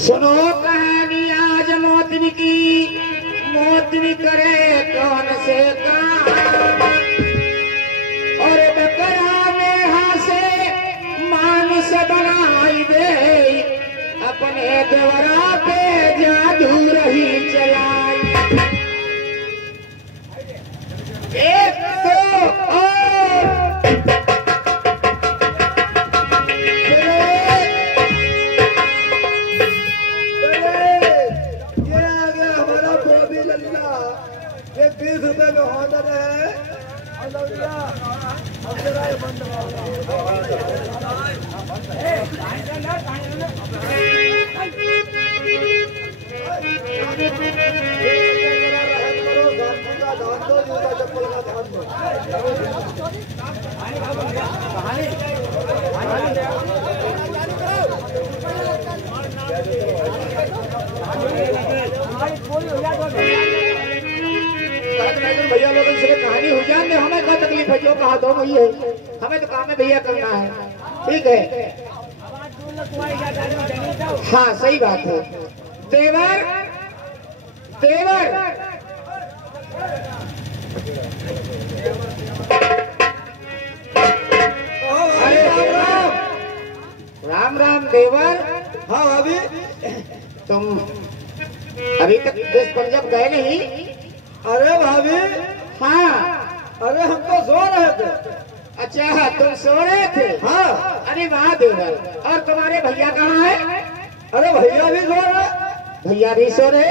सुनो कहानी आज मोतनी की, मोतनी करे कौन से काम, और बकरा में हासे मानुष बनाई दे, अपने देवरा पे जादू रही चलाई। एक दो और ये 20 रुपए में ऑर्डर है। भैया लोगों से कहानी हो जाए, हमें क्या तकलीफ है, जो कहा दो वही है, हमें तो काम में भैया करना है। ठीक है, हाँ सही बात है। देवर देवर अरे राम राम देवर। हाँ अभी तुम अभी तक देश पंजाब गए नहीं? अरे भाभी, हाँ। अरे हम तो सो रहे थे। अच्छा तुम सो रहे थे? हाँ। अरे वाह देवर, और तुम्हारे भैया कहाँ है? अरे भैया भी सो रहे। भैया भी सो रहे?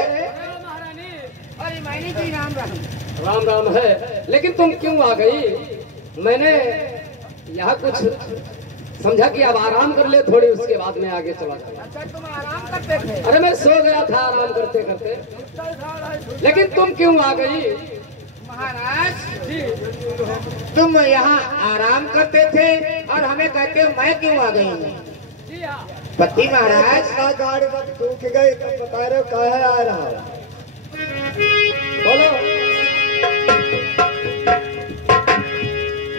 अरे मैंने जी राम राम। राम राम है, लेकिन तुम क्यों आ गई? मैंने यहाँ कुछ समझा कि अब आराम कर ले थोड़ी, उसके बाद में आगे चला जाऊंगा। अच्छा तुम आराम करते थे? अरे मैं सो गया था आराम करते करते, लेकिन तुम क्यों आ गई? महाराज जी तुम यहाँ आराम करते थे और हमें कहते हो मैं क्यों आ गई हूँ? जी हाँ। पति महाराज का गाड़ी में टूट गई तो बता रहे हो कहे आ रहा है। बोलो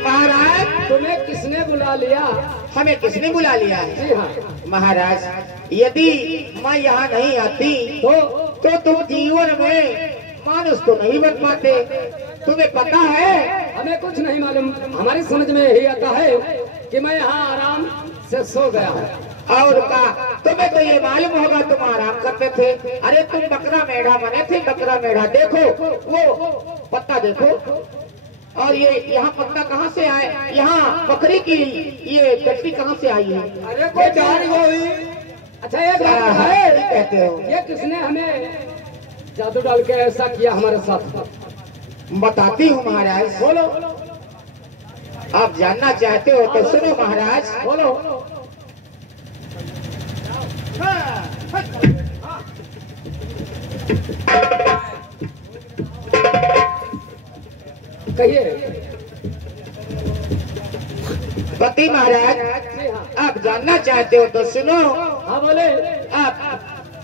महाराज, तुम्हें किसने बुला लिया? हमें किसने बुला लिया है? जी हाँ। महाराज, यदि मैं यहाँ नहीं आती तो तुम जीवन में मानुष तो नहीं बन पाते। तुम्हें पता है? हमें कुछ नहीं मालूम, हमारी समझ में यही आता है कि मैं यहाँ आराम से सो गया हूँ। और का तुम्हें तो ये मालूम होगा तुम आराम करते थे। अरे तुम बकरा मेढ़ा बने थे, बकरा मेढ़ा देखो, वो पत्ता देखो, और ये यहाँ पत्ता कहाँ से आए? यहाँ बकरी की ये गट्टी कहाँ से आई है? अरे कोई जान हुई। अच्छा एक बात हाँ, है, ठीक कहते हो। ये किसने हमें जादू डाल के ऐसा किया हमारे साथ? बताती हूँ महाराज, बोलो। आप जानना चाहते हो तो सुनो महाराज, बोलो। कहिए। पति महाराज, जी हाँ। आप जानना चाहते हो तो सुनो। हाँ बोले। आप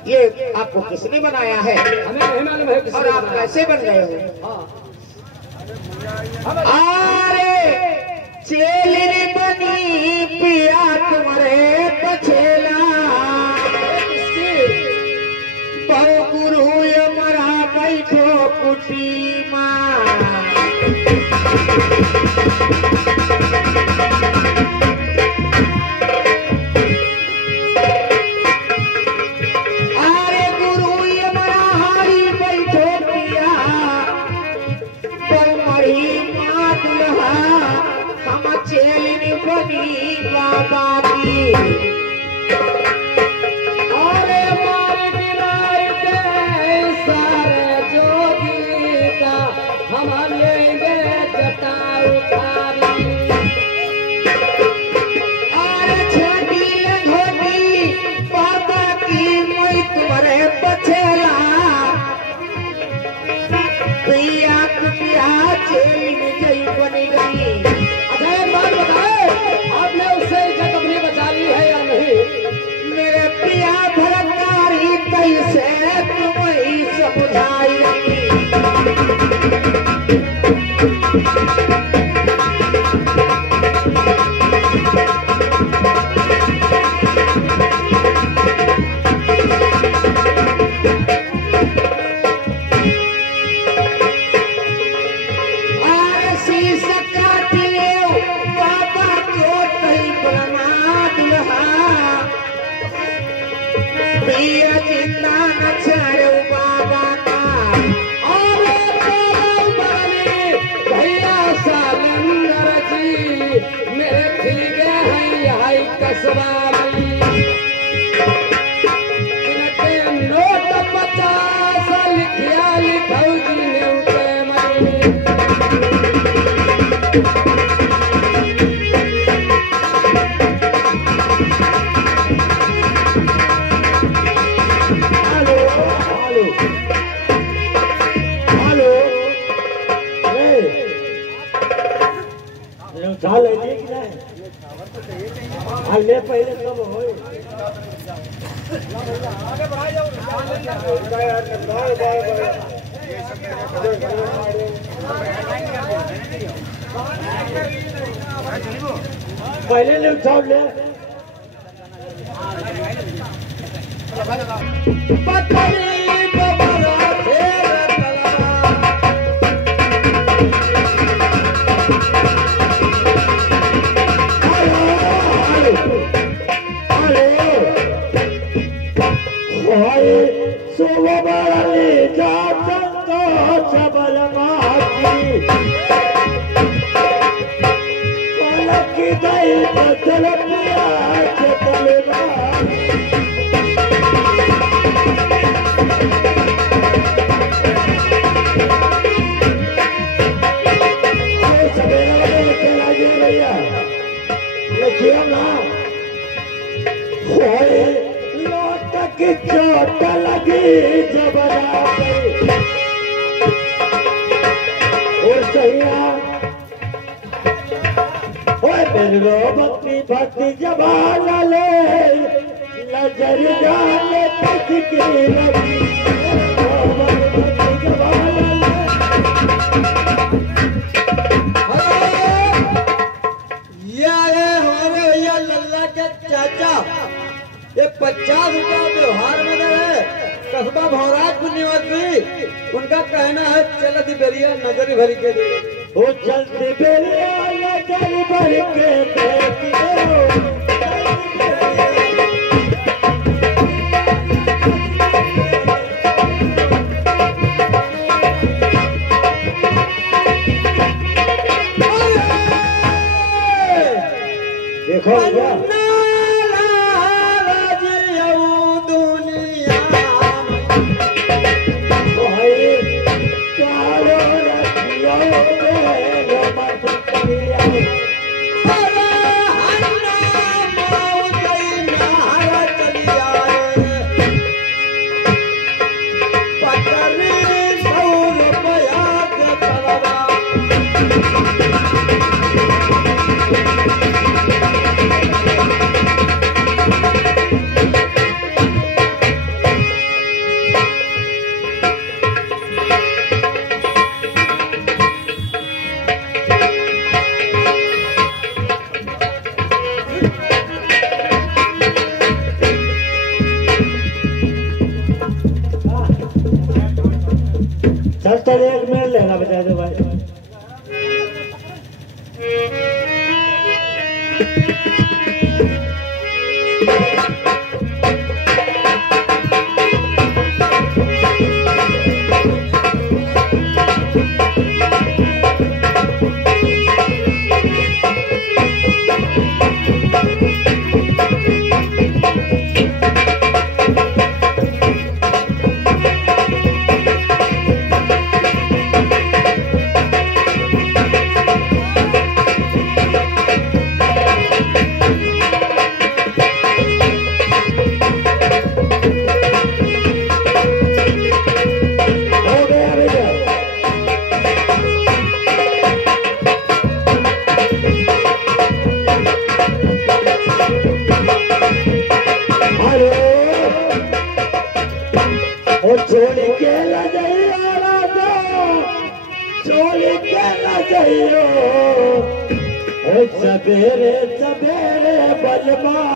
ये आपको किसने बनाया है हमें नहीं मालूम है किसने और आप बनाया। कैसे बन गए हो? हाँ। अरे चेली बनी पिया तुम्हारे पछेला, बहु गुरु मरा बैठो कुटी माँ। अरे गुरु मरा हारी बैठो पिया, बहु मरी माँ दुल्हा, हम चेली बनी बाबा की। अरे मार गिराए दे सारे जोगी का, हम लेंगे जटा उतारी। पिया जितना नचारे बाबा का और भैया सालंदर जी मेरे खिल गए हैं यही कस्बा में इनके नोट 50 लिखिया लिखौ जी ने उनके में उठा ले कि नहीं आइले पहले सब होए पहले ले उठा ले पत्नी बबरा फेर चोट लगी जबरा और सैया मेरे भक्ति भक्ति जबान ले नजर जाने किसकी लगी हमारे भैया लल्ला के चाचा ये 50 रुपया व्यवहार में दे रहे कस्बा भौराजपुर निवासी उनका कहना है चलती बेरिया नजर भर के दे वो चलती बेरिया नजर भर के दे देखो भैया चल एक मिनट लेना बता दो भाई सवेरे सवेरे बलवा